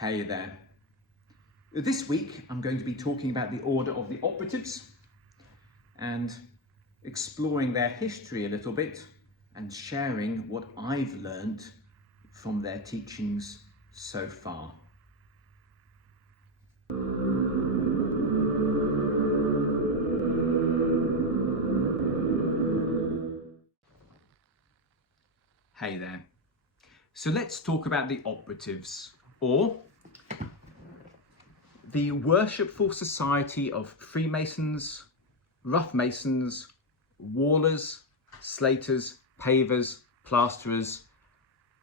Hey there. This week I'm going to be talking about the order of the Operatives and exploring their history a little bit and sharing what I've learnt from their teachings so far. Hey there. So let's talk about the Operatives, or the Worshipful Society of Freemasons, Rough Masons, Wallers, Slaters, Pavers, Plasterers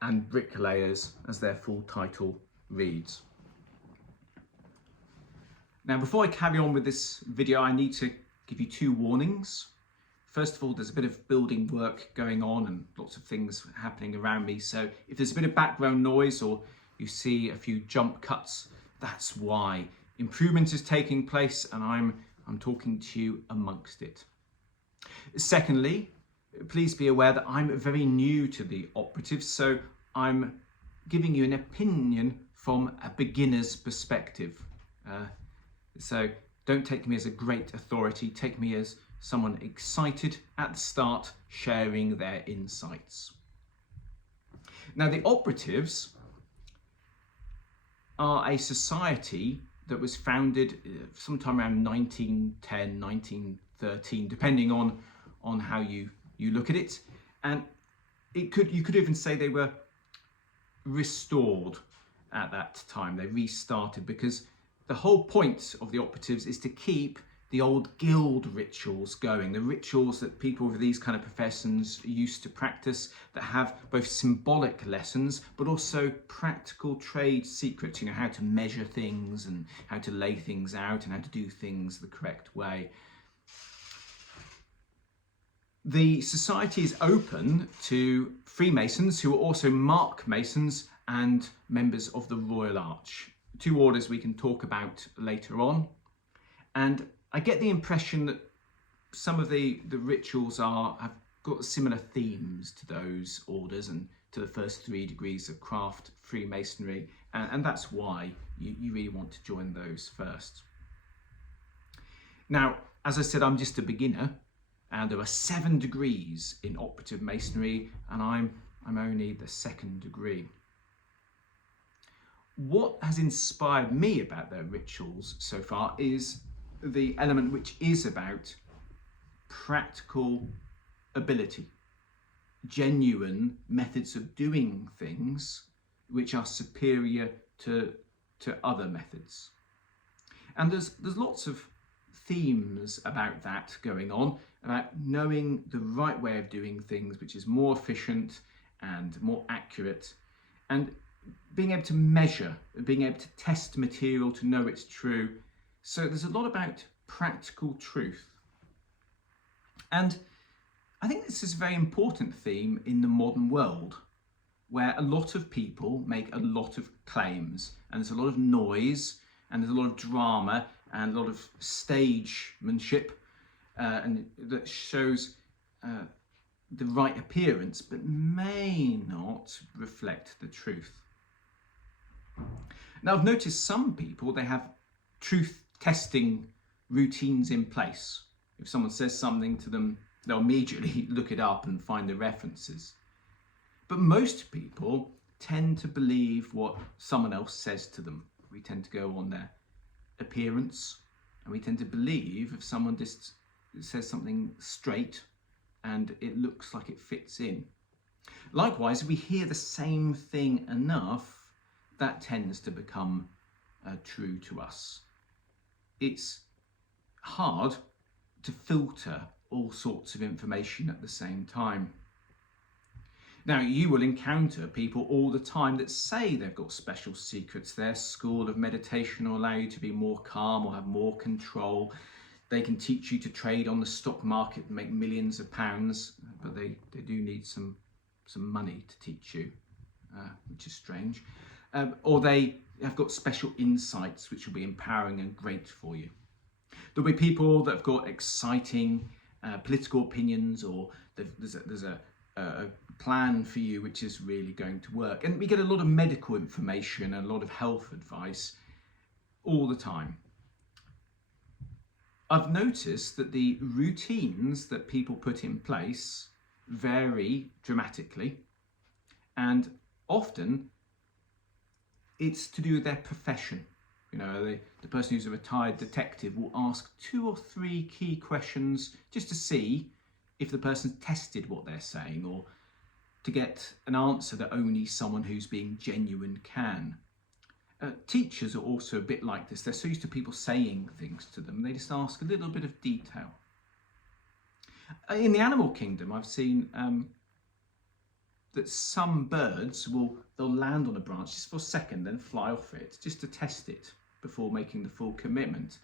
and Bricklayers, as their full title reads. Now, before I carry on with this video, I need to give you two warnings. First of all, there's a bit of building work going on and lots of things happening around me. So if there's a bit of background noise or you see a few jump cuts, that's why. Improvement is taking place and I'm talking to you amongst it. Secondly, please be aware that I'm very new to the Operatives, so I'm giving you an opinion from a beginner's perspective. So don't take me as a great authority, take me as someone excited at the start, sharing their insights. Now, the Operatives are a society that was founded sometime around 1910, 1913, depending on how you look at it. And you could even say they were restored at that time. They restarted because the whole point of the Operatives is to keep the old guild rituals going, the rituals that people with these kind of professions used to practice, that have both symbolic lessons but also practical trade secrets, you know, how to measure things and how to lay things out and how to do things the correct way. The society is open to Freemasons who are also Mark Masons and members of the Royal Arch, two orders we can talk about later on. And I get the impression that some of the rituals have got similar themes to those orders and to the first 3 degrees of craft Freemasonry, and that's why you really want to join those first. Now, as I said, I'm just a beginner, and there are 7 degrees in Operative Masonry, and I'm only the 2nd degree. What has inspired me about their rituals so far is the element which is about practical ability, genuine methods of doing things which are superior to other methods. And there's lots of themes about that going on, about knowing the right way of doing things which is more efficient and more accurate, and being able to measure, being able to test material to know it's true. So there's a lot about practical truth. And I think this is a very important theme in the modern world, where a lot of people make a lot of claims, and there's a lot of noise, and there's a lot of drama, and a lot of stagemanship, and that shows the right appearance, but may not reflect the truth. Now, I've noticed some people, they have truth testing routines in place. If someone says something to them, they'll immediately look it up and find the references. But most people tend to believe what someone else says to them. We tend to go on their appearance, and we tend to believe if someone just says something straight and it looks like it fits in. Likewise, if we hear the same thing enough, that tends to become true to us. It's hard to filter all sorts of information at the same time. Now, you will encounter people all the time that say they've got special secrets. Their school of meditation will allow you to be more calm or have more control. They can teach you to trade on the stock market and make millions of pounds, but they do need some money to teach you, which is strange. Or they have got special insights which will be empowering and great for you. There'll be people that have got exciting political opinions, or there's a plan for you which is really going to work. And we get a lot of medical information and a lot of health advice all the time. I've noticed that the routines that people put in place vary dramatically, and often it's to do with their profession. You know, the person who's a retired detective will ask 2 or 3 key questions just to see if the person's tested what they're saying, or to get an answer that only someone who's being genuine can. Teachers are also a bit like this. They're so used to people saying things to them, they just ask a little bit of detail. In the animal kingdom, I've seen that some birds they'll land on a branch just for a second, then fly off it, just to test it before making the full commitment.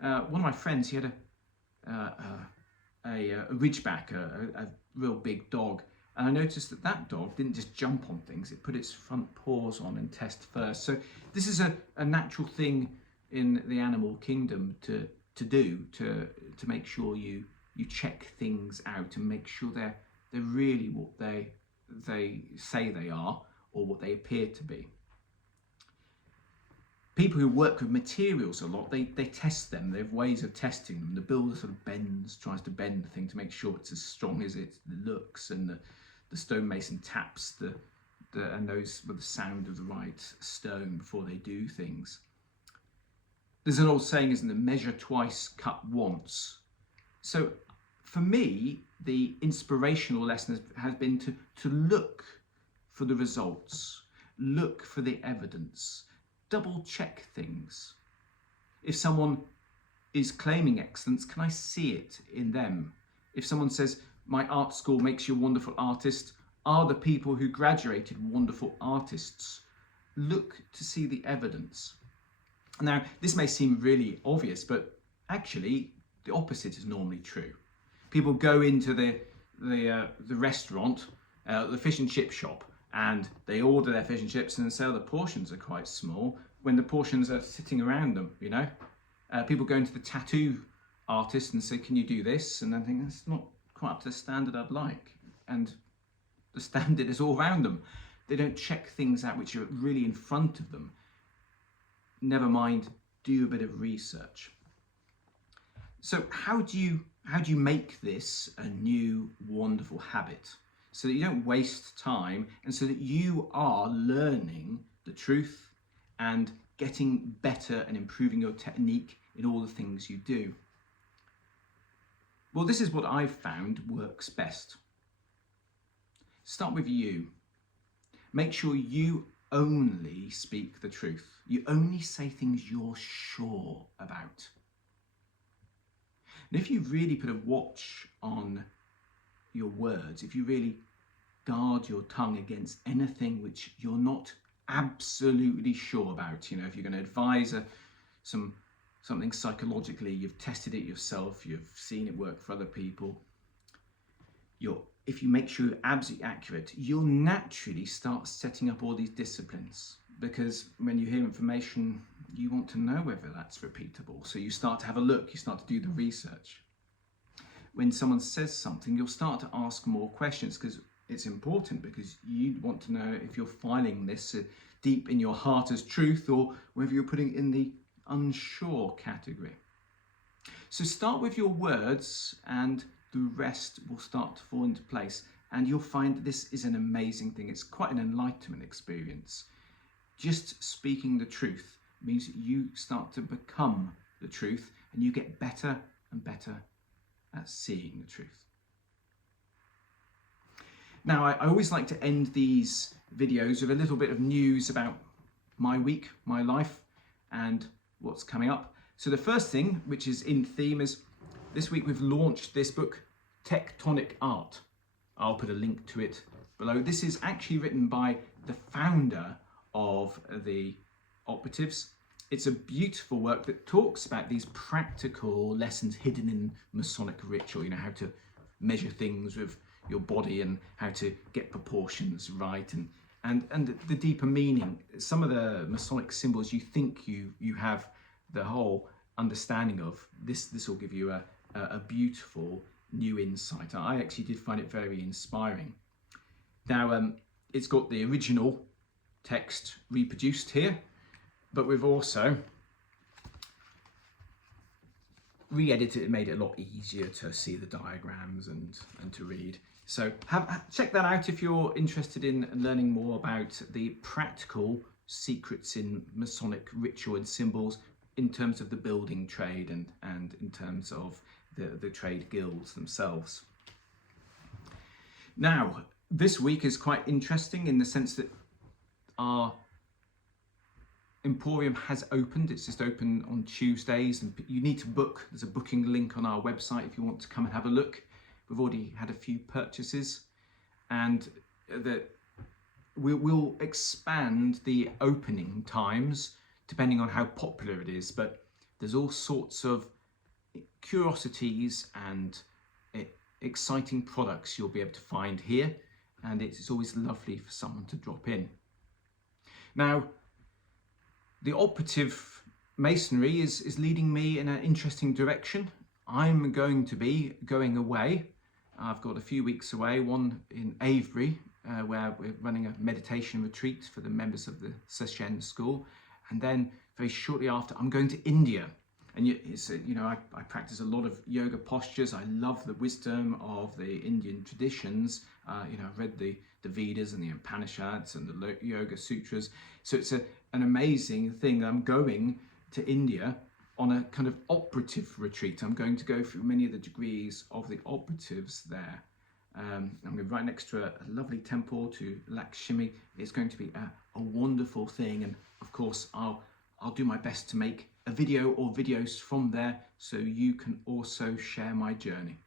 One of my friends, he had a ridgeback, a real big dog, and I noticed that dog didn't just jump on things, it put its front paws on and test first. So this is a natural thing in the animal kingdom to do, to make sure you check things out and make sure they're really what they say they are, or what they appear to be. People who work with materials a lot, they test them. They have ways of testing them. The builder sort of tries to bend the thing to make sure it's as strong as it looks, and the stonemason taps and knows with the sound of the right stone before they do things. There's an old saying, isn't there? Measure twice, cut once. So for me, the inspirational lesson has been to look for the results, look for the evidence, double check things. If someone is claiming excellence, can I see it in them? If someone says, my art school makes you a wonderful artist, are the people who graduated wonderful artists? Look to see the evidence. Now, this may seem really obvious, but actually the opposite is normally true. People go into the restaurant, the fish and chip shop, and they order their fish and chips and say, oh, the portions are quite small, when the portions are sitting around them, you know. People go into the tattoo artist and say, can you do this? And then think, that's not quite up to the standard I'd like. And the standard is all around them. They don't check things out which are really in front of them. Never mind, do a bit of research. So how do you make this a new wonderful habit, so that you don't waste time, and so that you are learning the truth and getting better and improving your technique in all the things you do? Well, this is what I've found works best. Start with you. Make sure you only speak the truth. You only say things you're sure about. And if you really put a watch on your words, if you really guard your tongue against anything which you're not absolutely sure about, you know, if you're going to advise something psychologically, you've tested it yourself, you've seen it work for other people, if you make sure you're absolutely accurate, you'll naturally start setting up all these disciplines, because when you hear information, you want to know whether that's repeatable. So you start to have a look, you start to do the research. When someone says something, you'll start to ask more questions, because it's important, because you want to know if you're filing this deep in your heart as truth, or whether you're putting it in the unsure category. So start with your words, and the rest will start to fall into place. And you'll find that this is an amazing thing. It's quite an enlightenment experience. Just speaking the truth means that you start to become the truth, and you get better and better at seeing the truth. Now, I always like to end these videos with a little bit of news about my week, my life, and what's coming up. So the first thing, which is in theme, is this week we've launched this book, Tectonic Art. I'll put a link to it below. This is actually written by the founder of the Operatives. It's a beautiful work that talks about these practical lessons hidden in Masonic ritual, you know, how to measure things with your body and how to get proportions right, and the deeper meaning. Some of the Masonic symbols you think you have the whole understanding of, this will give you a beautiful new insight. I actually did find it very inspiring. Now, it's got the original text reproduced here, but we've also re-edited it, made it a lot easier to see the diagrams and to read. So check that out if you're interested in learning more about the practical secrets in Masonic ritual and symbols in terms of the building trade and in terms of the trade guilds themselves. Now, this week is quite interesting in the sense that our Emporium has opened. It's just open on Tuesdays, and you need to book. There's a booking link on our website if you want to come and have a look. We've already had a few purchases, and we'll expand the opening times depending on how popular it is, but there's all sorts of curiosities and exciting products you'll be able to find here, and it's always lovely for someone to drop in. Now, the operative masonry is leading me in an interesting direction. I'm going to be going away. I've got a few weeks away, one in Avery, where we're running a meditation retreat for the members of the Session School. And then very shortly after, I'm going to India. And I practice a lot of yoga postures. I love the wisdom of the Indian traditions. I've read the Vedas and the Upanishads and the Yoga Sutras. So it's an amazing thing. I'm going to India on a kind of operative retreat. I'm going to go through many of the degrees of the operatives there. I'm going to be right next to a lovely temple to Lakshmi. It's going to be a wonderful thing. And of course, I'll do my best to make a video or videos from there so you can also share my journey.